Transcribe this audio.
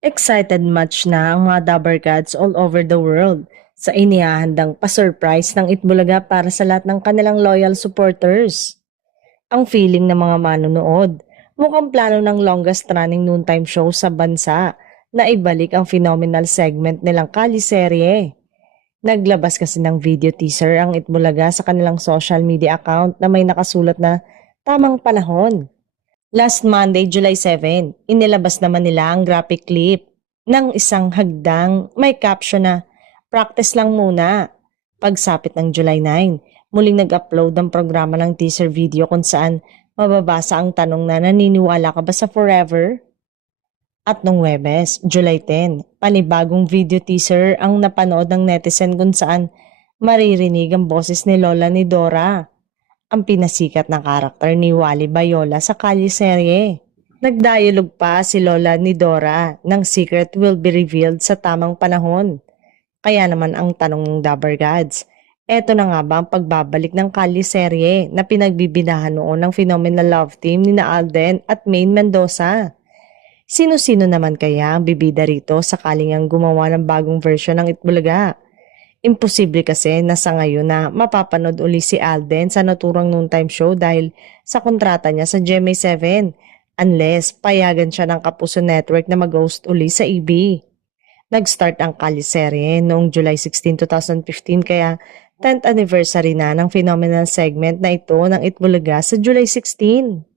Excited much na ang mga Dabber Cats all over the world sa inihahandang pa-surprise ng Itbulaga para sa lahat ng kanilang loyal supporters. Ang feeling ng mga manonood, mukhang plano ng longest running noontime show sa bansa na ibalik ang phenomenal segment nilang kaliserye. Naglabas kasi ng video teaser ang Itbulaga sa kanilang social media account na may nakasulat na tamang panahon. Last Monday, July 7, inilabas naman nila ang graphic clip ng isang hagdang may caption na "Practice lang muna." Pagsapit ng July 9, muling nag-upload ang programa ng teaser video kung saan mababasa ang tanong na naniniwala ka ba sa forever? At nung Webes, July 10, panibagong video teaser ang napanood ng netizen kung saan maririnig ang boses ni Lola ni Dora, ang pinasikat na karakter ni Wally Bayola sa kalye-serye. Nagdialog pa si Lola ni Dora ng secret will be revealed sa tamang panahon. Kaya naman ang tanong ng Dabber Gods, eto na nga ba ang pagbabalik ng kalye-serye na pinagbibinahan noon ng phenomenal love team ni na Alden at Maine Mendoza? Sino-sino naman kaya ang bibida rito sakaling ang gumawa ng bagong version ng Itbulaga? Imposible kasi na sa ngayon na mapapanood uli si Alden sa naturang noontime show dahil sa kontrata niya sa GMA7 unless payagan siya ng Kapuso Network na mag-host uli sa EB. Nag-start ang kaliserye noong July 16, 2015 kaya 10th anniversary na ng phenomenal segment na ito ng Itbulaga sa July 16.